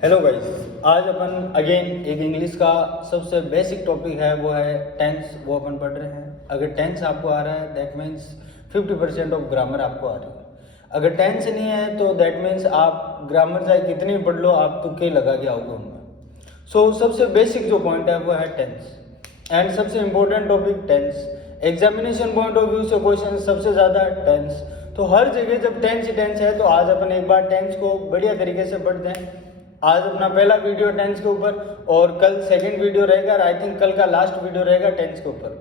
Hello guys, आज अपन again एक English का सबसे बेसिक टॉपिक है वो है टेंस, वो अपन पढ़ रहे हैं। अगर टेंस आपको आ रहा है दैट मीन्स 50% ऑफ ग्रामर आपको आ रही है। अगर टेंस नहीं है तो दैट मीन्स आप ग्रामर चाहे कितनी पढ़ लो आप तुक्के लगा के आओगे उनमें। सो सबसे बेसिक जो पॉइंट है वो है टेंस एंड सबसे important topic tense. Examination point of view से क्वेश्चन सबसे ज़्यादा टेंस, तो हर जगह जब टेंस ही टेंस है तो आज अपन एक बार टेंस को बढ़िया तरीके से पढ़ते हैं। आज अपना पहला वीडियो टेंस के ऊपर और कल सेकंड वीडियो रहेगा और आई थिंक कल का लास्ट वीडियो रहेगा टेंस के ऊपर।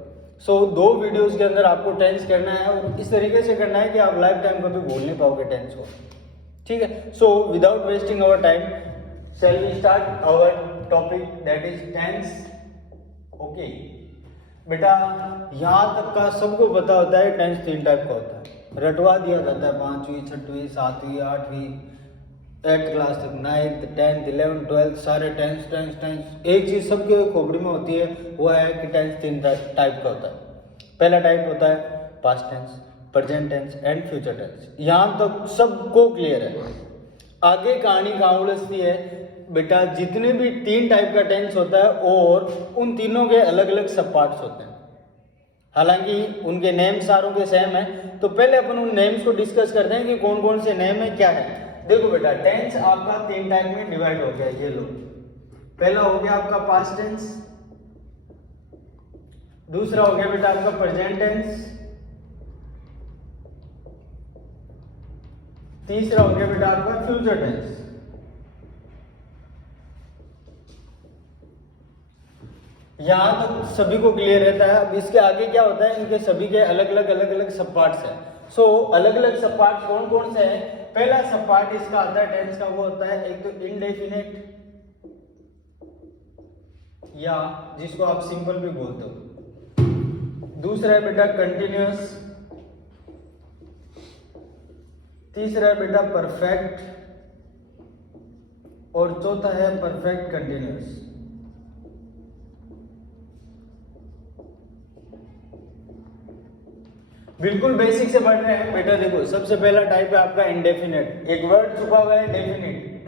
सो 2 वीडियोस के अंदर आपको टेंस करना है और इस तरीके से करना है कि आप लाइफ टाइम कभी भूल नहीं पाओगे टेंस को। ठीक है, so without wasting our time shall we start our topic that is tense. Okay बेटा, यहाँ तक का सबको पता होता है टेंस 3 टाइप का होता है, रटवा दिया जाता है 5वीं 6वीं 7वीं 8वीं 8th क्लास तक, 9th 10th 11th 12th सारे टेंस। एक चीज़ सबके खोपड़ी में होती है वो है कि टेंस 3 टाइप का होता है। पहला टाइप होता है past tense, present tense and future tense. यहाँ तक सबको क्लियर है। आगे कहानी कहाँ उलझती है बेटा, जितने भी 3 टाइप का टेंस होता है और उन तीनों के अलग अलग सब पार्ट्स होते हैं, हालांकि उनके नेम सारों के सेम है। तो पहले अपन उन नेम्स को डिस्कस करते हैं कि कौन कौन से नेम है क्या है। देखो बेटा, टेंस आपका 3 टाइप में डिवाइड हो गया। ये लो, पहला हो गया आपका पास्ट टेंस, दूसरा हो गया बेटा आपका प्रेजेंट टेंस, तीसरा हो गया बेटा आपका फ्यूचर टेंस। यहां तक सभी को क्लियर रहता है। अब इसके आगे क्या होता है, इनके सभी के अलग अलग सब पार्ट्स हैं। सो अलग अलग सब पार्ट्स कौन कौन से हैं? पहला सब पार्ट इसका आता है टेंस का, वो होता है एक तो इनडेफिनेट, या जिसको आप सिंपल भी बोलते हो। दूसरा है बेटा कंटिन्यूअस, तीसरा है बेटा परफेक्ट और चौथा है परफेक्ट कंटिन्यूअस। बिल्कुल बेसिक से पढ़ रहे हैं बेटा। देखो, सबसे पहला टाइप है आपका इंडेफिनेट। एक वर्ड छुपा हुआ है डेफिनेट।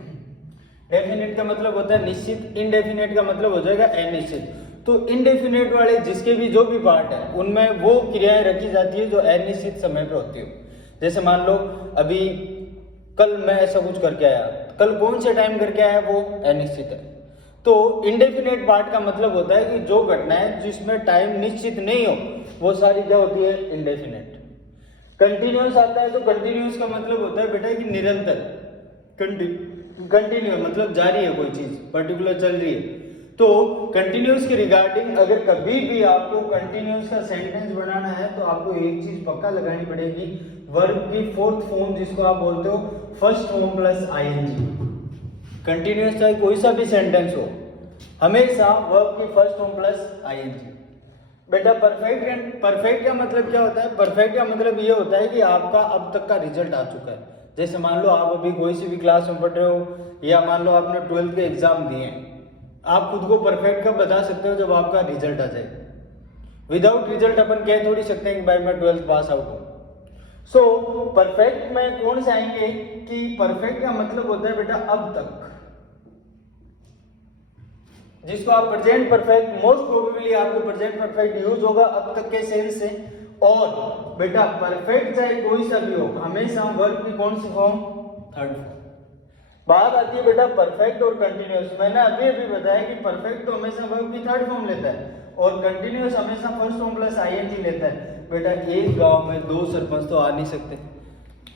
डेफिनेट का मतलब होता है निश्चित, इनडेफिनेट का मतलब हो जाएगा अनिश्चित। तो इनडेफिनेट वाले जिसके भी जो भी पार्ट है उनमें वो क्रियाएं रखी जाती है जो अनिश्चित समय पे होती हो। जैसे मान लो अभी कल मैं ऐसा कुछ करके आया, कल कौन से टाइम करके आया वो अनिश्चित है। तो इनडेफिनेट पार्ट का मतलब होता है कि जो घटनाएं जिसमें टाइम निश्चित नहीं हो वो सारी क्या होती है, इनडेफिनेट। कंटिन्यूअस आता है तो कंटिन्यूअस का मतलब होता है बेटा कि निरंतर, कंटिन्यू मतलब जारी है, कोई चीज पर्टिकुलर चल रही है। तो कंटिन्यूअस के रिगार्डिंग अगर कभी भी आपको कंटिन्यूअस का सेंटेंस बनाना है तो आपको एक चीज पक्का लगानी पड़ेगी, वर्ब की 4th फॉर्म जिसको आप बोलते हो first form plus ING. Continuous चाहे कोई सा भी सेंटेंस हो, हमेशा वर्ब की फर्स्ट फॉर्म प्लस आईएनजी। बेटा परफेक्ट का मतलब क्या होता है? परफेक्ट का मतलब ये होता है कि आपका अब तक का रिजल्ट आ चुका है। जैसे मान लो आप अभी कोई सी भी क्लास में पढ़ रहे हो, या मान लो आपने 12th के एग्जाम दिए हैं, आप खुद को परफेक्ट कब बता सकते हो? जब आपका रिजल्ट आ जाए। विदाउट रिजल्ट अपन कह थोड़ी सकते हैं कि भाई मैं 12th पास आउट हूँ। सो परफेक्ट में कौन से आएंगे कि परफेक्ट का मतलब होता है बेटा अब तक, जिसको आप प्रेजेंट परफेक्ट, मोस्ट प्रोबेबली आपको प्रेजेंट परफेक्ट यूज होगा अब तक के सेंस से। और बेटा परफेक्ट चाहे कोई सा भी हो, हमेशा वर्ब की कौन सी फॉर्म? 3rd form. बात आती है बेटा परफेक्ट और कंटिन्यूअस। मैंने अभी बताया कि परफेक्ट तो हमेशा वर्ब की 3rd फॉर्म लेता है और कंटिन्यूअस हमेशा फर्स्ट फॉर्म प्लस आईएनजी लेता है। बेटा एक गांव में 2 सरपंच तो आ नहीं सकते।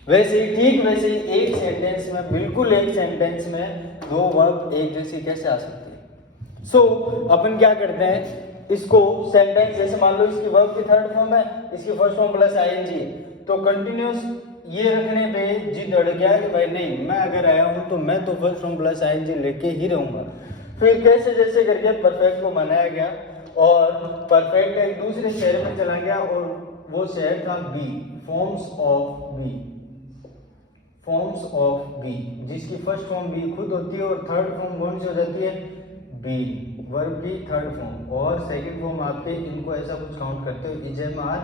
वैसे ही ठीक वैसे ही एक सेंटेंस में, बिल्कुल एक सेंटेंस में 2 वर्ब एक जैसी कैसे आ सकती है? सो अपन क्या करते हैं, इसको सेंटेंस जैसे मान लो इसकी वर्ब की 3rd फॉर्म है, इसकी फर्स्ट फॉर्म प्लस आईएनजी, तो कंटिन्यूअस ये रखने पे जिद अड़ गया कि भाई नहीं, मैं अगर आया हूं तो मैं तो फर्स्ट फॉर्म प्लस आईएनजी लेके ही रहूंगा। फिर कैसे जैसे करके परफेक्ट को बनाया गया और परफेक्ट एक दूसरे शहर में चला गया और वो शहर था be, forms of be, forms of be, जिसकी फर्स्ट फॉर्म बी खुद होती है और 3rd फॉर्म कौन सी हो जाती है? बी, वर्ब की 3rd फॉर्म। और सेकंड फॉर्म आपके इनको ऐसा कुछ काउंट करते हो, इज एम आर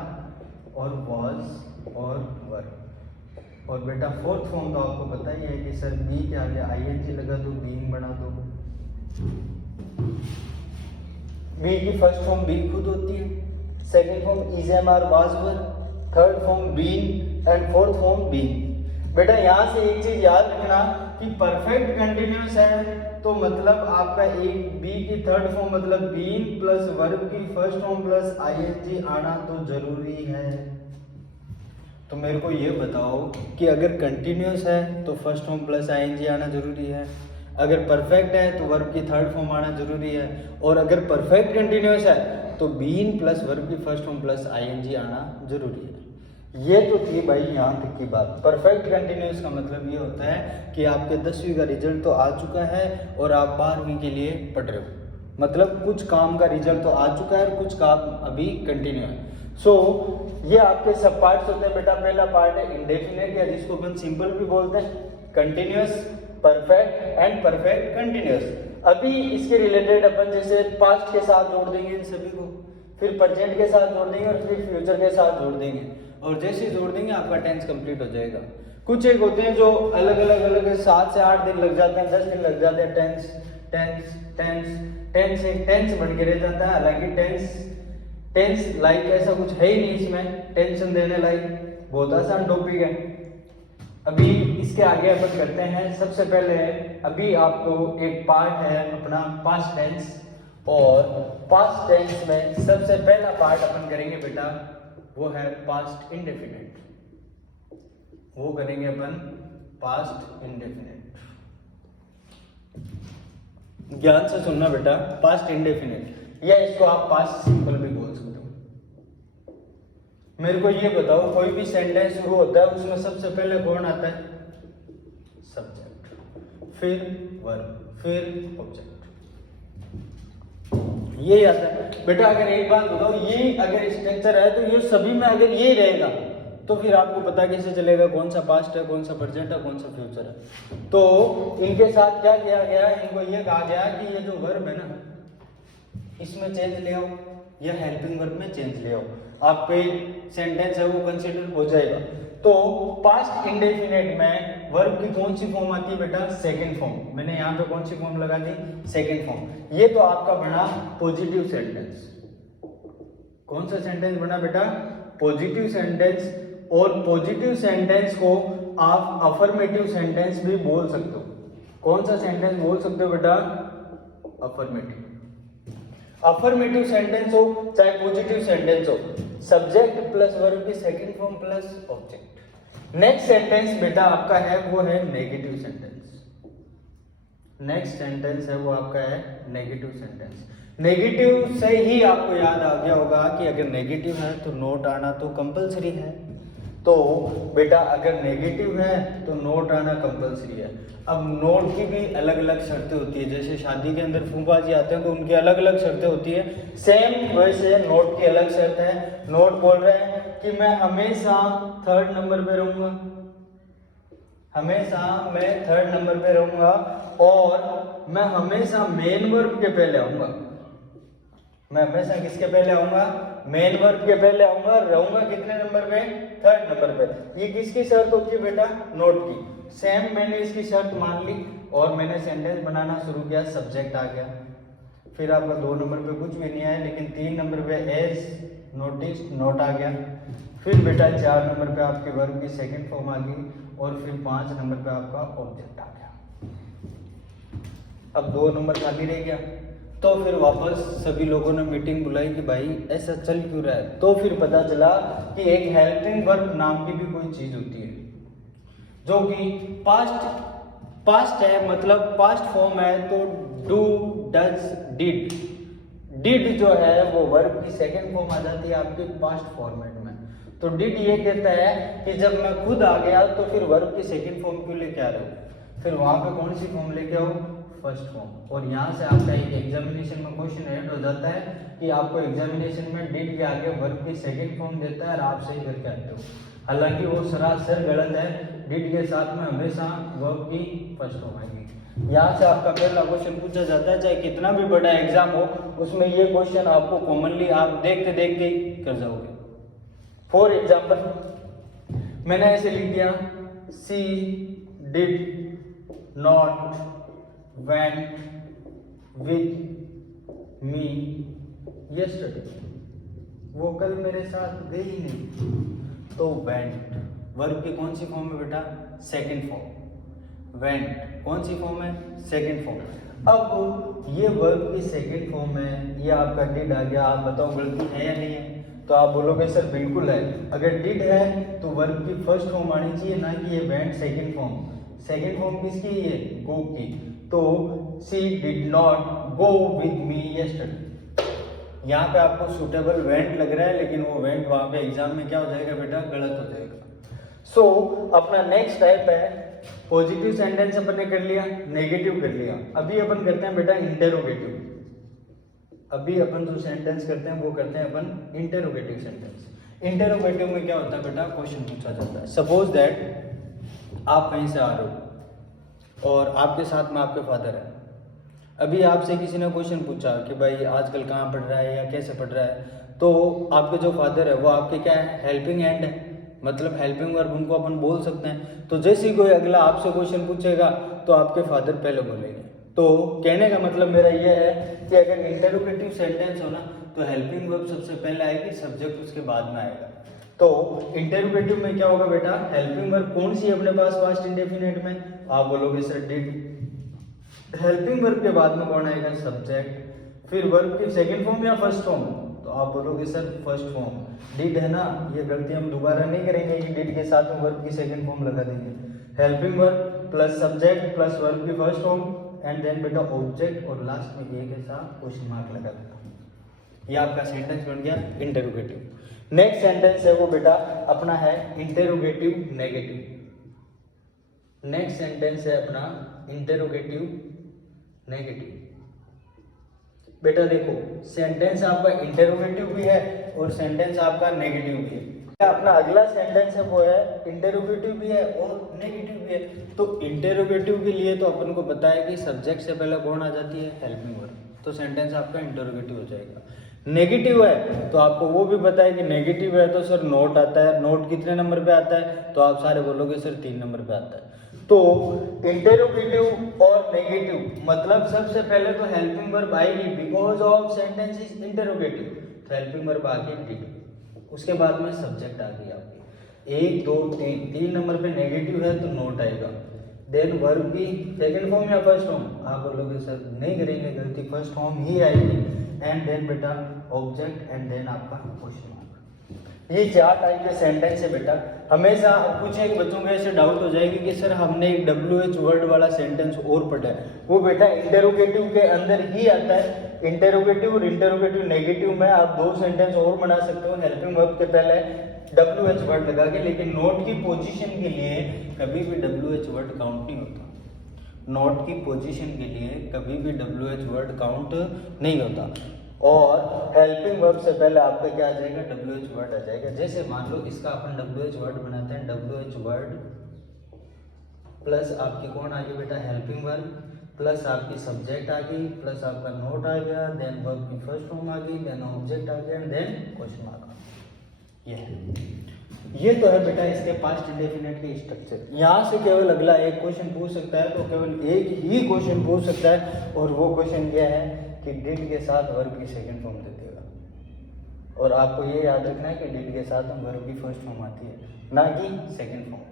और वॉज और वर्ब। और बेटा फोर्थ फॉर्म तो आपको पता ही है कि सर बी के आगे आईएनजी लगा दो, बीइंग बना दो। बी की फर्स्ट फॉर्म बी खुद होती है, second form is am are was were, third form been and fourth form been. बेटा यहाँ से एक चीज याद रखना कि परफेक्ट कंटिन्यूअस है तो मतलब आपका एक बी की थर्ड फॉर्म मतलब बीन प्लस वर्ब की फर्स्ट फॉर्म प्लस आईएनजी आना तो जरूरी है। तो मेरे को ये बताओ कि अगर कंटिन्यूअस है तो फर्स्ट फॉर्म प्लस आईएनजी आना जरूरी है, अगर परफेक्ट है तो वर्ब की थर्ड फॉर्म आना जरूरी है, और अगर परफेक्ट कंटिन्यूअस है तो बीन प्लस वर्ब की फर्स्ट फॉर्म प्लस आईएनजी आना जरूरी है। ये तो थी भाई यहाँ तक की बात। परफेक्ट कंटिन्यूअस का मतलब ये होता है कि आपके 10वीं का रिजल्ट तो आ चुका है और आप 12वीं के लिए पढ़ रहे हो, मतलब कुछ काम का रिजल्ट तो आ चुका है और कुछ काम अभी कंटिन्यू है। सो ये आपके सब पार्ट्स होते हैं बेटा। पहला पार्ट है इंडेफिनिट या जिसको अपन सिंपल भी बोलते हैं, continuous, perfect and perfect continuous. अभी इसके रिलेटेड अपन जैसे पास्ट के साथ जोड़ देंगे इन सभी को, फिर प्रेजेंट के साथ जोड़ देंगे और फिर फ्यूचर के साथ जोड़ देंगे, और जैसे जोड़ देंगे आपका टेंस कंप्लीट हो जाएगा। कुछ एक होते हैं जो अलग अलग 7 से 8 दिन लग जाते हैं, 10 दिन लग जाते हैं। टेंस एक टेंस बन के रह जाता है। हालांकि टेंस लाइक ऐसा कुछ है ही नहीं, इसमें टेंशन देने लाइक बहुत आसान टॉपिक है। अभी इसके आगे अपन करते हैं। सबसे पहले अभी आपको एक पार्ट है अपना पास्ट टेंस, और पास्ट टेंस में सबसे पहला पार्ट अपन करेंगे बेटा वो है पास्ट इंडेफिनिट। वो करेंगे अपन पास्ट इंडेफिनिट। ध्यान से सुनना बेटा, पास्ट इंडेफिनिट या इसको आप पास्ट सिंपल भी बोल सकते हो। मेरे को ये बताओ कोई भी सेंटेंस शुरू होता है उसमें सबसे पहले कौन आता है? सब्जेक्ट, फिर वर्ब, फिर ऑब्जेक्ट, ये आता है बेटा। अगर एक बात बताओ, ये अगर स्ट्रक्चर है तो ये सभी में अगर ये रहेगा तो फिर आपको पता कैसे चलेगा कौन सा पास्ट है, कौन सा प्रेजेंट है, कौन सा फ्यूचर है। तो इनके साथ क्या किया गया, इनको ये कहा गया कि ये जो वर्ब है ना इसमें चेंज ले आओ, या हेल्पिंग वर्ब में चेंज ले आओ, आपके सेंटेंस है वो कंसीडर हो जाएगा। तो पास्ट इंडेफिनिट में वर्ब की कौन सी फॉर्म आती है बेटा? Second form. मैंने यहाँ पे कौन सी फॉर्म लगा दी? Second form. ये तो आपका बना पॉजिटिव सेंटेंस। कौन सा सेंटेंस बना बेटा? Positive sentence. और पॉजिटिव सेंटेंस को आप अफर्मेटिव सेंटेंस भी बोल सकते हो। कौन सा सेंटेंस बोल सकते हो बेटा? अफर्मेटिव। अफर्मेटिव सेंटेंस हो चाहे पॉजिटिव सेंटेंस हो, सब्जेक्ट प्लस वर्ब की second form plus object. Next sentence बेटा आपका है वो है नेगेटिव सेंटेंस। नेक्स्ट सेंटेंस है वो आपका है नेगेटिव सेंटेंस। नेगेटिव से ही आपको याद आ गया होगा कि अगर नेगेटिव है तो नोट आना तो कंपलसरी है। तो बेटा अगर नेगेटिव है तो नोट आना कंपलसरी है। अब नोट की भी अलग अलग शर्तें होती है, जैसे शादी के अंदर फूफा जी आते हैं तो उनकी अलग अलग शर्तें होती है, सेम वैसे नोट की अलग शर्त है। नोट बोल रहे हैं कि मैं हमेशा थर्ड नंबर पे रहूंगा, हमेशा मैं थर्ड नंबर पे रहूंगा, और मैं हमेशा मेन वर्ब के पहले आऊंगा। मैं हमेशा किसके पहले आऊंगा? मेन वर्ब के पहले आऊंगा। रहूंगा कितने नंबर पे? थर्ड नंबर पे। ये किसकी शर्त होती है बेटा? नोट की। सेम मैंने इसकी शर्त मान ली और मैंने सेंटेंस बनाना शुरू किया, सब्जेक्ट आ गया। फिर आपका 2 नंबर पे कुछ भी नहीं आया, लेकिन 3 नंबर पे एज नोटिस नोट आ गया। फिर बेटा 4 नंबर पे आपके वर्ब की सेकंड फॉर्म आ गई, और फिर 5 नंबर पे आपका ऑब्जेक्ट आ गया। अब 2 नंबर खाली रह गया। तो फिर वापस सभी लोगों ने मीटिंग बुलाई कि भाई ऐसा चल क्यों रहा है। तो फिर पता चला कि एक हेल्पिंग वर्ब नाम की भी कोई चीज होती है जो कि पास्ट है, मतलब पास्ट फॉर्म है। तो डू, डज, डिड। डिड जो है वो वर्ब की सेकंड फॉर्म आ जाती है आपके पास्ट फॉर्मेट में। तो डिड ये कहता है कि जब मैं खुद आ गया तो फिर वर्ब की सेकंड फॉर्म क्यों लेके आ रहे हो? फिर वहां पे कौन सी फॉर्म लेके आओ? First form. और यहाँ से आपका एक एग्जामिनेशन में क्वेश्चन ऐड हो जाता है कि आपको एग्जामिनेशन में डिड के आगे वर्ब की सेकंड फॉर्म देता है और आप सही करके आते हो। हालांकि वो सरासर गलत है। डिड के साथ में हमेशा वर्ब की फर्स्ट फॉर्म आएगी। यहाँ से आपका पहला क्वेश्चन पूछा जाता है, चाहे कितना भी बड़ा एग्जाम हो उसमें ये क्वेश्चन आपको कॉमनली आप देखते देखते ही कर जाओगे। फॉर एग्जाम्पल मैंने ऐसे लिख दिया she did not went with me yesterday, वो कल मेरे साथ गई नहीं। तो वेंट वर्ब की कौन सी फॉर्म है बेटा? Second form. वेंट कौन सी फॉर्म है? Second form. अब ये वर्ब की सेकंड फॉर्म है, ये आपका डिड आ गया। आप बताओ गलती है या नहीं है? तो आप बोलोगे सर बिल्कुल है। अगर डिड है तो वर्ब की फर्स्ट फॉर्म आनी चाहिए, ना कि ये went second form. Second form किसकी है? गो की। तो she did not go with me yesterday. यहाँ पे आपको सुटेबल वेंट लग रहा है, लेकिन वो वेंट वहाँ पे एग्जाम में क्या हो जाएगा बेटा? गलत हो जाएगा। सो अपना नेक्स्ट टाइप है पॉजिटिव सेंटेंस अपन ने कर लिया, नेगेटिव कर लिया। अभी अपन करते हैं बेटा इंटेरोगेटिव। अभी अपन जो सेंटेंस करते हैं वो करते हैं अपन इंटेरोगेटिव सेंटेंस। इंटेरोगेटिव में क्या होता है बेटा? क्वेश्चन पूछा जाता है। सपोज दैट आप कहीं से आ रहे हो और आपके साथ में आपके फादर है। अभी आपसे किसी ने क्वेश्चन पूछा कि भाई आजकल कहाँ पढ़ रहा है या कैसे पढ़ रहा है, तो आपके जो फादर है वो आपके क्या है? हेल्पिंग हैंड है, मतलब हेल्पिंग वर्ब उनको अपन बोल सकते हैं। तो जैसे ही कोई अगला आपसे क्वेश्चन पूछेगा तो आपके फादर पहले बोलेंगे। तो कहने का मतलब मेरा ये है कि अगर इंटेरोगेटिव सेंटेंस हो ना तो हेल्पिंग वर्ब सबसे पहले आएगी, सब्जेक्ट उसके बाद में आएगा। तो इंटेरोगेटिव में क्या होगा बेटा? हेल्पिंग वर्ब कौन सी है अपने पास पास्ट इंडेफिनिट में? आप बोलोगे सर डिड। हेल्पिंग वर्ब के बाद में कौन आएगा? सब्जेक्ट। फिर वर्ब की सेकंड फॉर्म या फर्स्ट फॉर्म? तो आप बोलोगे सर फर्स्ट फॉर्म। डिड है ना, ये गलती हम दोबारा नहीं करेंगे कि डिड के साथ में वर्ब की सेकंड फॉर्म लगा देंगे। Helping verb plus subject plus verb की फर्स्ट फॉर्म एंड देन बेटा ऑब्जेक्ट और लास्ट में एक ऐसा क्वेश्चन मार्क लगा देता हूँ। ये आपका सेंटेंस बन गया इंटेरोगेटिव। नेक्स्ट सेंटेंस है वो बेटा अपना है इंटेरोगेटिव नेगेटिव। नेक्स्ट सेंटेंस है अपना इंटेरोगेटिव नेगेटिव। बेटा देखो सेंटेंस आपका इंटेरोगेटिव भी है और सेंटेंस आपका नेगेटिव भी है। अपना अगला सेंटेंस है वो है इंटेरोगेटिव भी है और नेगेटिव भी है। तो इंटेरोगेटिव के लिए तो अपन को पता है कि सब्जेक्ट से पहले कौन आ जाती है? Helping verb. तो सेंटेंस आपका इंटेरोगेटिव हो जाएगा। नेगेटिव है तो आपको वो भी पता है कि नेगेटिव है तो सर नोट आता है। नोट कितने नंबर पे आता है? तो आप सारे बोलोगे सर 3 नंबर पे आता है। तो इंटेरोगेटिव और नेगेटिव मतलब सबसे पहले तो हेल्पिंग वर्ब आएगी, because of sentence is interrogative. तो हेल्पिंग वर्ब आ गई डिड, उसके बाद में सब्जेक्ट आ गई आपकी 1 2 3 नंबर पे नेगेटिव है तो नोट आएगा। देन वर्ब की सेकंड फॉर्म या फर्स्ट फॉर्म? आप बोलोगे सर नहीं करेंगे गलती, फर्स्ट फॉर्म ही आएगी। एंड देन बेटा ऑब्जेक्ट एंड देन आपका क्वेश्चन मार्क। ये 4 टाइप के सेंटेंस है बेटा। हमेशा कुछ एक बच्चों को ऐसे डाउट हो जाएगी कि सर हमने एक WH वर्ड वाला सेंटेंस और पढ़ा है, वो बेटा इंटेरोगेटिव के अंदर ही आता है। इंटेरोगेटिव और इंटेरोगेटिव नेगेटिव में आप 2 सेंटेंस और बना सकते हो हेल्पिंग वर्ब के पहले WH वर्ड लगा के, लेकिन नोट की पोजीशन के लिए कभी भी WH वर्ड काउंट नहीं होता। नोट की पोजीशन के लिए कभी भी WH वर्ड काउंट नहीं होता। और हेल्पिंग वर्ब से पहले आपका क्या आ जाएगा? WH वर्ड आ जाएगा। जैसे मान लो इसका अपन WH वर्ड बनाते हैं, WH वर्ड प्लस आपकी कौन आ गई बेटा? हेल्पिंग वर्ब प्लस आपकी सब्जेक्ट आ गई प्लस आपका नोट आ गया, देन वर्ब की फर्स्ट फॉर्म आ गई, देन ऑब्जेक्ट आ गया, देन क्वेश्चन मार्क। ये तो है बेटा इसके पास्ट इंडेफिनिट के स्ट्रक्चर। यहाँ से केवल अगला एक क्वेश्चन पूछ सकता है, तो केवल एक ही क्वेश्चन पूछ सकता है और वो क्वेश्चन क्या है कि डिड के साथ वर्ब की सेकंड फॉर्म दे देगा। और आपको ये याद रखना है कि डिड के साथ वर्ब की फर्स्ट फॉर्म आती है, ना कि सेकंड फॉर्म।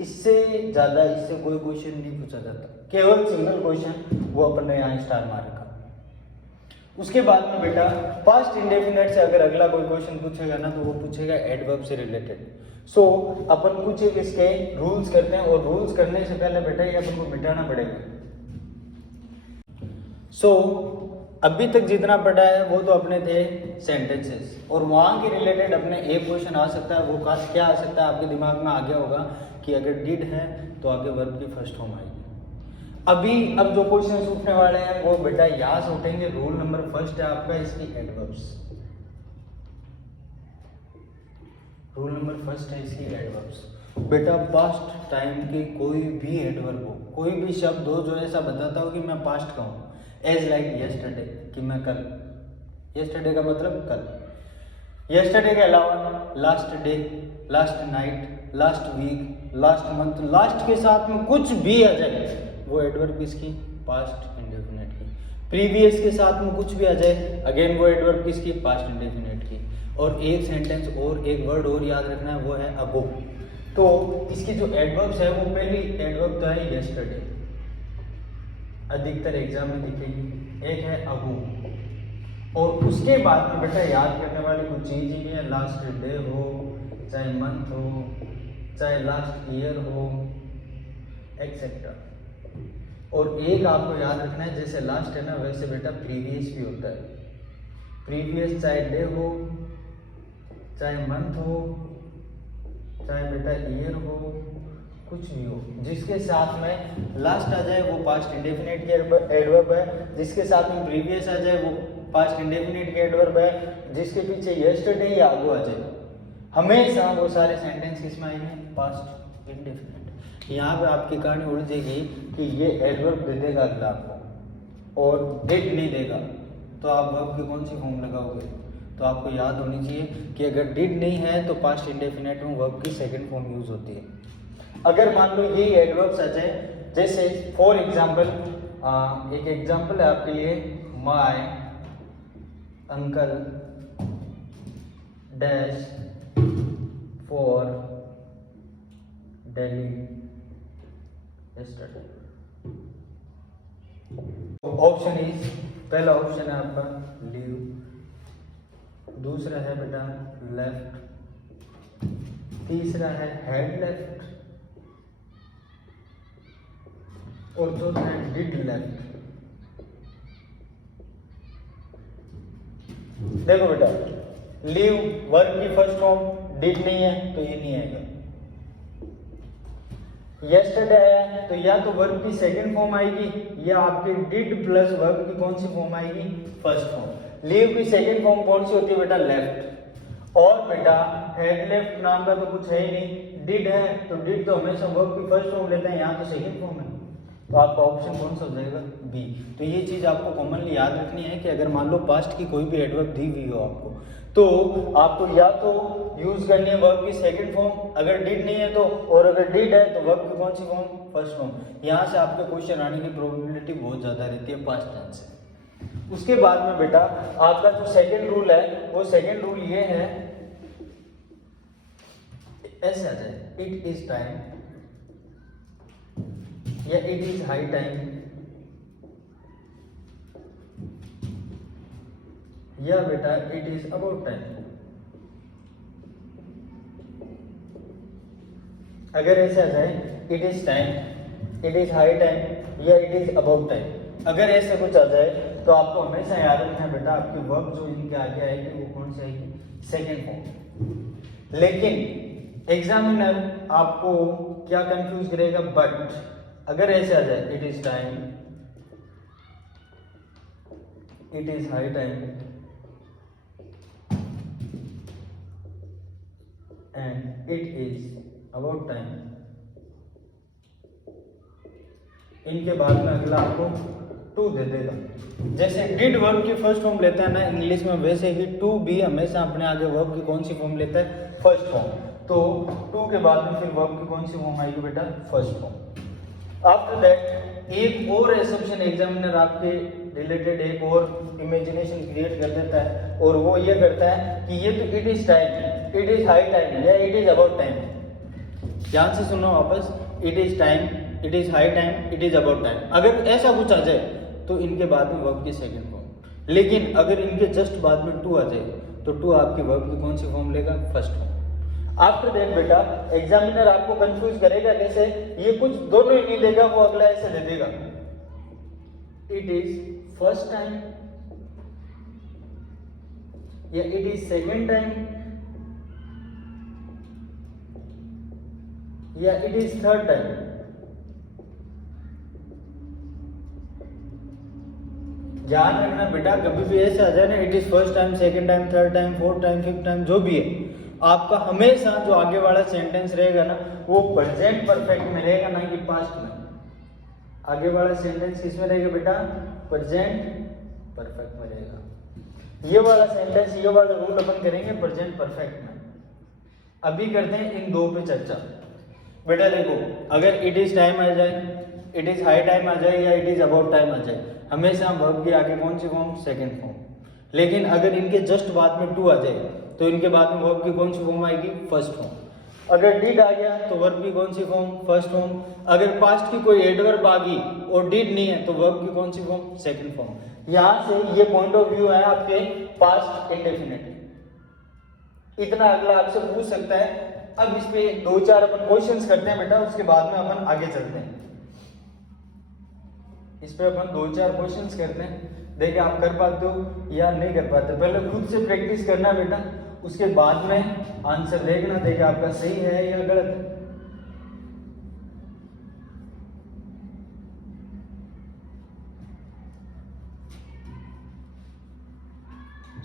इससे ज़्यादा इससे कोई क्वेश्चन नहीं पूछा जाता, केवल सिंगल क्वेश्चन वो अपन ने यहाँ स्टार मार रखा। उसके बाद में बेटा पास्ट इंडेफिनिट से अगर अगला कोई क्वेश्चन पूछेगा ना तो वो पूछेगा एडवर्ब से रिलेटेड। सो अपन कुछ एक इसके रूल्स करते हैं और रूल्स करने से पहले बेटा ये अपन को मिटाना पड़ेगा। सो अभी तक जितना पढ़ा है वो तो अपने थे सेंटेंसेस, और वहाँ के रिलेटेड अपने एक क्वेश्चन आ सकता है। वो क्या आ सकता है? आपके दिमाग में आ गया होगा कि अगर डिड है तो आगे वर्ब की फर्स्ट फॉर्म आएगी। अब जो क्वेश्चन उठने वाले हैं वो बेटा यहाँ से उठेंगे। रूल नंबर फर्स्ट है आपका इसकी एडवर्ब्स। रूल नंबर फर्स्ट है इसकी एडवर्ब्स। बेटा पास्ट टाइम की कोई भी एडवर्ब हो, कोई भी शब्द हो जो ऐसा बताता हो कि मैं पास्ट का हूँ, एज लाइक यस्टरडे कि मैं कल, यस्टरडे का मतलब कल। यस्टरडे के अलावा last day, last night, last week, last month, last के साथ में कुछ भी आ जाए वो एडवर्ब किसकी, पास्ट इंडेफिनिट की। प्रीवियस के साथ में कुछ भी आ जाए अगेन वो एडवर्ब किसकी, पास्ट इंडेफिनिट की। और एक सेंटेंस और एक वर्ड और याद रखना है, वो है अगो। तो इसकी जो एडवर्ब्स है वो पहली एडवर्ब तो है यस्टरडे, अधिकतर एग्जाम में दिखेगी, एक है अगो। और उसके बाद में बेटा याद करने वाली कुछ चीज़ ही है, लास्ट डे हो, चाहे मंथ हो, चाहे लास्ट ईयर हो, एक्सेट्रा। और एक आपको याद रखना है, जैसे लास्ट है ना वैसे बेटा प्रीवियस भी होता है। प्रीवियस चाहे डे हो, चाहे मंथ हो, चाहे बेटा ईयर हो, कुछ भी हो, जिसके साथ में लास्ट आ जाए वो पास्ट इंडेफिनिट की एडवर्ब है, जिसके साथ में प्रीवियस आ जाए वो पास्ट इंडेफिनिट की एडवर्ब है, जिसके पीछे यस्टरडे या आगो आ जाए, हमेशा वो सारे सेंटेंस किस में आएंगे, पास्ट इंडेफिनिट। यहाँ पे आपकी कहानी उड़ जाएगी कि ये एडवर्ब दे देगा अगला आपको और डिड नहीं देगा, तो आप वर्ब की कौन सी फॉर्म लगाओगे। तो आपको याद होनी चाहिए कि अगर डिड नहीं है तो पास्ट इंडेफिनिट में वर्ब की सेकंड फॉर्म यूज होती है। अगर मान लो ये एडवर्ब्स आ जाए, जैसे फॉर एग्जांपल, एक एग्जांपल है आपके लिए, my uncle dash for Delhi yesterday. Option is, पहला ऑप्शन है आपका लीव, दूसरा है बेटा लेफ्ट, तीसरा है हैड लेफ्ट, और चौथा है डिड लेफ्ट। देखो बेटा, लीव वर्ब की फर्स्ट फॉर्म, डिड नहीं है तो ये नहीं आएगा। यस्टरडे आया तो या तो वर्ब की सेकंड फॉर्म आएगी या आपके डिड प्लस वर्ब की कौन सी फॉर्म आएगी, फर्स्ट फॉर्म। लीव की सेकंड फॉर्म कौन सी होती है बेटा, लेफ्ट। और बेटा हैड लेफ्ट नाम का तो कुछ है ही नहीं, डिड है तो डिड तो हमेशा वर्ब की फर्स्ट फॉर्म लेते हैं, यहाँ तो सेकंड फॉर्म है, तो आपका ऑप्शन कौन सा हो जाएगा, बी। तो ये चीज़ आपको कॉमनली याद रखनी है कि अगर मान लो पास्ट की कोई भी एडवर्ब दी हुई हो आपको, तो आपको या तो यूज करनी है वर्ब की सेकंड फॉर्म, अगर डिड नहीं है तो, और अगर डिड है तो वर्ब की कौन सी फॉर्म, फर्स्ट फॉर्म। यहाँ से आपके क्वेश्चन आने की प्रोबेबिलिटी बहुत ज़्यादा रहती है पास्ट टेंस से। उसके बाद में बेटा आपका जो सेकंड रूल है, वो सेकंड रूल ये है, ऐसे आ जाए, इट इज टाइम या इट इज हाई टाइम, या बेटा इट इज अबाउट टाइम। अगर ऐसे आ जाए, it is time, it is high time या इट इज अबाउट टाइम, अगर ऐसे कुछ आ जाए तो आपको हमेशा याद रखना है बेटा, आपकी वर्ब जो इनके आगे आएगी वो कौन सी आएगी, सेकेंड फॉर्म। लेकिन एग्जामिनर आपको क्या कंफ्यूज करेगा, बट अगर ऐसे आ जाए, it is time, it is high time and it is about time, इनके बाद में अगला आपको टू दे देगा। जैसे डिड वर्ब की फर्स्ट फॉर्म लेता है ना इंग्लिश में, वैसे ही टू भी हमेशा अपने आगे वर्ब की कौन सी फॉर्म लेता है, फर्स्ट फॉर्म। तो टू के बाद में फिर वर्ब की कौन सी फॉर्म आएगी बेटा, फर्स्ट फॉर्म। आफ्टर दैट एक और एसम्पशन एग्जामिनर आपके रिलेटेड एक और इमेजिनेशन क्रिएट कर देता है, और वो ये करता है कि ये तो it is time, it is high time या इट इज अबाउट टाइम। ध्यान से सुनो वापस, it is time, it is high time, it is about time. अगर ऐसा कुछ आ जाए तो इनके बाद में वर्ब की सेकंड फॉर्म। लेकिन अगर इनके जस्ट बाद में टू आ जाए तो टू आपकी वर्ब की कौन सी फॉर्म लेगा, फर्स्ट फॉर्म। आफ्टर दैट बेटा एग्जामिनर आपको कंफ्यूज करेगा कैसे, ये कुछ दोनों ही नहीं देगा, वो अगला ऐसे दे देगा, इट इज फर्स्ट टाइम या इट इज सेकेंड टाइम या इट इज थर्ड टाइम। ध्यान रखना बेटा, कभी भी ऐसे आ जाए ना, it is first time, second time, third time, fourth time, fifth time, जो भी है, आपका हमेशा जो आगे वाला सेंटेंस रहेगा ना वो प्रेजेंट परफेक्ट में रहेगा, ना कि पास्ट में। आगे वाला सेंटेंस किस में रहेगा बेटा, प्रेजेंट परफेक्ट में रहेगा। ये वाला सेंटेंस, ये वाला रूल अपन करेंगे प्रेजेंट परफेक्ट में। अभी करते हैं इन दो पे चर्चा। बेटा देखो, अगर इट इज टाइम आ जाए, इट इज हाई टाइम आ जाए या इट इज अबाउट टाइम आ जाए, हमेशा वर्ब के आगे कौन सी फॉर्म? Second form. लेकिन अगर इनके जस्ट बाद में टू आ जाए तो इनके बाद में वर्ब की कौन सी फॉर्म आएगी? First form. अगर डिड आ गया तो वर्ब की कौन सी फॉर्म? First form. अगर पास्ट की कोई एडवर्ब आ गई और डिड नहीं है तो वर्ब की कौन सी फॉर्म? Second form. यहां से ये पॉइंट ऑफ व्यू है आपके पास्ट इंडेफिनिट। इतना अगला आपसे पूछ सकता है। अब इस पे दो चार अपन क्वेश्चंस करते हैं बेटा, उसके बाद में अपन आगे चलते हैं। इस पे अपन दो चार क्वेश्चंस करते हैं, देखिए आप कर पाते हो या नहीं कर पाते। पहले खुद से प्रैक्टिस करना बेटा, उसके बाद में आंसर देखना, देखिए आपका सही है या गलत।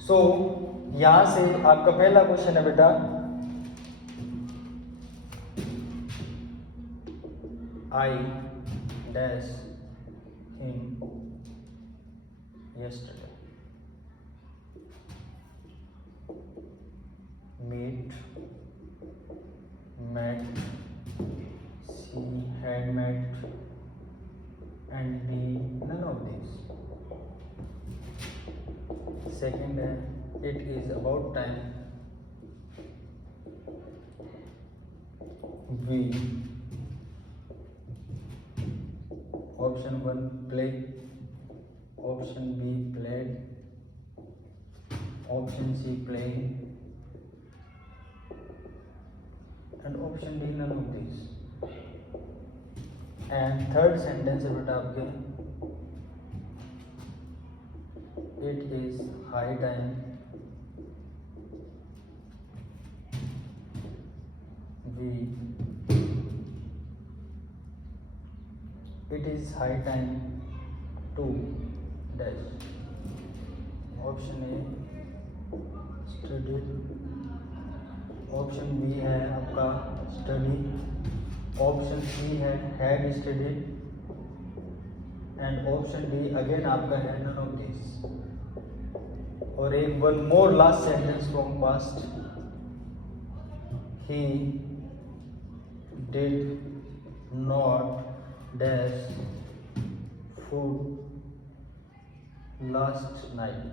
सो यहां से आपका पहला क्वेश्चन है बेटा, आई dash him yesterday, meet, met, she had met, and be none of these. Second है, it is about time, we, option 1 play, option B played, option C playing, and option D none of these. And third sentence है बेटा आपके, it is high time, we, it is high time to dash. Option A study, option B है आपका study, option C है had study, and option D again आपका है none of this. और एक one more last sentence from past, he did not dash food last night.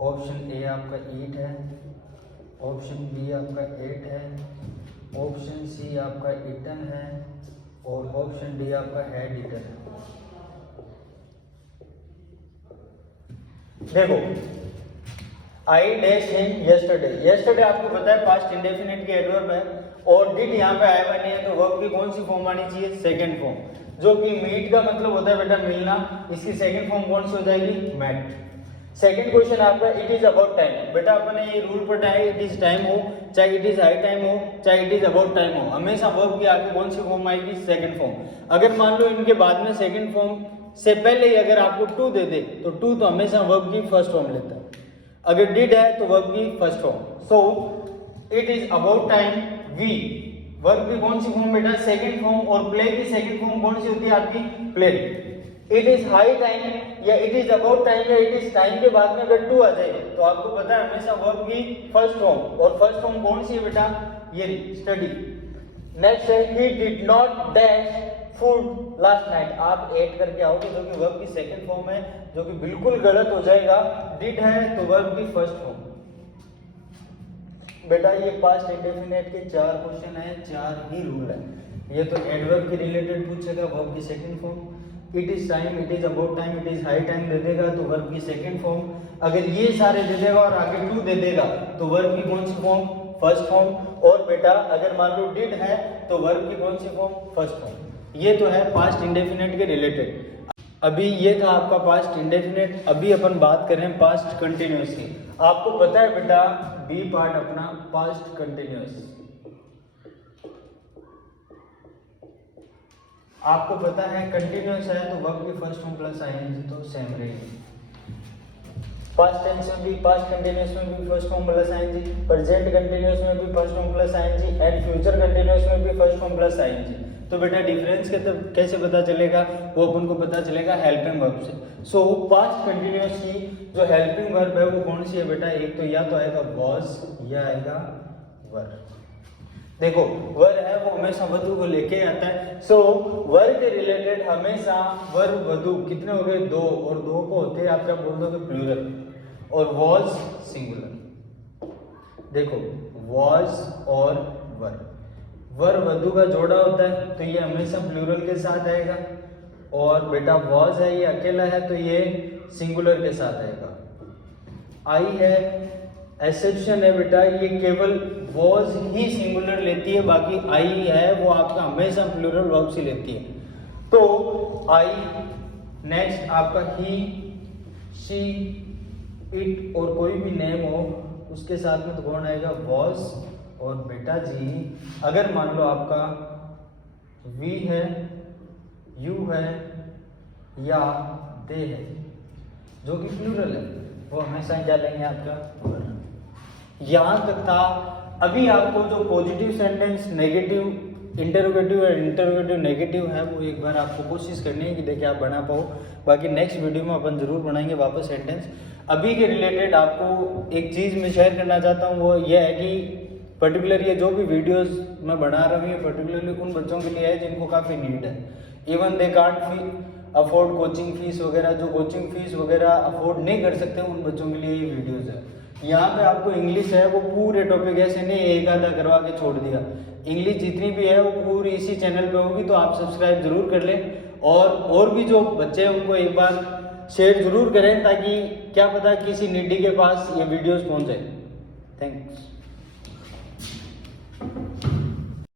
Option A आपका eat है, option B आपका एट है, option C आपका ईटन है, और ऑप्शन डी आपका हैड ईटन है। देखो, I dash him yesterday, yesterday आपको पता है पास्ट इंडेफिनिट की एडवर्ब है, और डिड यहाँ पे आया हुआ नहीं है, तो वर्ब की कौन सी फॉर्म आनी चाहिए? सेकंड फॉर्म, जो कि मीट का मतलब होता है बेटा मिलना, इसकी सेकंड फॉर्म कौन सी हो जाएगी? मेट। सेकंड क्वेश्चन आपका, इट इज अबाउट टाइम। बेटा अपने ये रूल पढ़ा है, इट इज टाइम हो, चाहे इट इज हाई टाइम हो, चाहे इट इज अबाउट टाइम हो, हमेशा वर्ब की आगे कौन सी फॉर्म आएगी? Second form. अगर मान लो इनके बाद में सेकंड फॉर्म से पहले ही अगर आपको टू दे दे तो टू तो हमेशा वर्ब की फर्स्ट फॉर्म लेता है। अगर डिड है तो वर्ब की first form. So it is about time, we, verb की कौन सी फॉर्म बेटा? सेकंड फॉर्म, और प्ले की सेकंड फॉर्म कौन सी होती है आपकी? Played. It is high time या इट इज अबाउट टाइम या इट इज टाइम के बाद में अगर टू आ जाए तो आपको पता है हमेशा वर्ब की फर्स्ट फॉर्म, और फर्स्ट फॉर्म कौन सी है बेटा? ये स्टडी। नेक्स्ट है, ही did not dash food last night. आप ऐड करके आओगे जो कि वर्ब की सेकंड फॉर्म है, जो कि बिल्कुल गलत हो जाएगा। डिड है तो वर्ब की फर्स्ट फॉर्म। बेटा ये पास्ट इंडेफिनिट के 4 क्वेश्चन है, 4 ही रूल है। ये तो एडवर्ब के रिलेटेड पूछेगा, वर्ब की second form. It is time, it is about time, it is high time दे देगा तो वर्ब की सेकंड फॉर्म। अगर ये सारे दे देगा और आगे टू दे देगा तो वर्ब की कौन सी फॉर्म? First form. और बेटा अगर मान लो डिड है तो वर्ब की कौन सी फॉर्म? First form. ये तो है पास्ट इंडेफिनिट के रिलेटेड। अभी ये था आपका पास्ट इंडेफिनिट। अभी अपन बात कर रहे हैं पास्ट कंटिन्यूअस की। आपको पता है बेटा बी पार्ट अपना पास्ट कंटिन्यूअस, आपको पता है कंटिन्यूअस है तो वर्ब की फर्स्ट फॉर्म प्लस आईएनजी तो सेम रहेगी। पास्ट टेंस में भी, पास्ट कंटिन्यूअस में भी first form plus ING, present continuous में भी first form plus ING, and future continuous में भी फर्स्ट फॉर्म प्लस आईएनजी। तो बेटा डिफरेंस कैसे पता चलेगा? वो अपन को पता चलेगा हेल्पिंग वर्ब से। सो पास्ट कंटिन्यूअस की जो हेल्पिंग वर्ब है वो कौन सी है बेटा? एक तो या तो आएगा वॉज या आएगा वर। देखो वर है वो हमेशा वधु को लेके आता है। सो वर के रिलेटेड हमेशा वर वधु कितने हो गए, दो, और दो को होते हैं आप क्या बोल दोगे, प्लूरल, और वॉज सिंगुलर। देखो वॉज और वर वधु का जोड़ा होता है तो ये हमेशा प्लूरल के साथ आएगा, और बेटा वॉज है ये अकेला है तो ये सिंगुलर के साथ आएगा। आई है एक्सेप्शन है बेटा, ये केवल वॉज ही सिंगुलर लेती है, बाकी आई है वो आपका हमेशा प्लूरल वर्ब से लेती है। तो आई, नेक्स्ट आपका ही, शी, इट और कोई भी नेम हो उसके साथ में तो कौन आएगा, वॉज। और बेटा जी अगर मान लो आपका वी है, यू है या दे है जो कि प्लूरल है, वो हमेशा क्या लेंगे आपका। यहाँ तक था। अभी आपको जो पॉजिटिव सेंटेंस, नेगेटिव इंटरोगेटिव और इंटरोगेटिव नेगेटिव है वो एक बार आपको कोशिश करनी है कि देखिए आप बना पाओ, बाकी नेक्स्ट वीडियो में अपन जरूर बनाएंगे वापस सेंटेंस। अभी के रिलेटेड आपको एक चीज़ मैं शेयर करना चाहता हूँ, वो ये है कि पर्टिकुलर ये जो भी वीडियोस मैं बना रहा हूँ ये पर्टिकुलरली उन बच्चों के लिए है जिनको काफ़ी नीड है, even they can't afford coaching fees वगैरह, जो कोचिंग फीस वगैरह अफोर्ड नहीं कर सकते उन बच्चों के लिए ये वीडियोस है। यहाँ पे आपको इंग्लिश है वो पूरे टॉपिक ऐसे नहीं एक आधा करवा के छोड़ दिया, इंग्लिश जितनी भी है वो पूरी इसी चैनल पे होगी, तो आप सब्सक्राइब जरूर कर लें और भी जो बच्चे हैं उनको एक बार शेयर जरूर करें ताकि क्या पता किसी नीडी के पास ये वीडियोस पहुँचे। थैंक्स।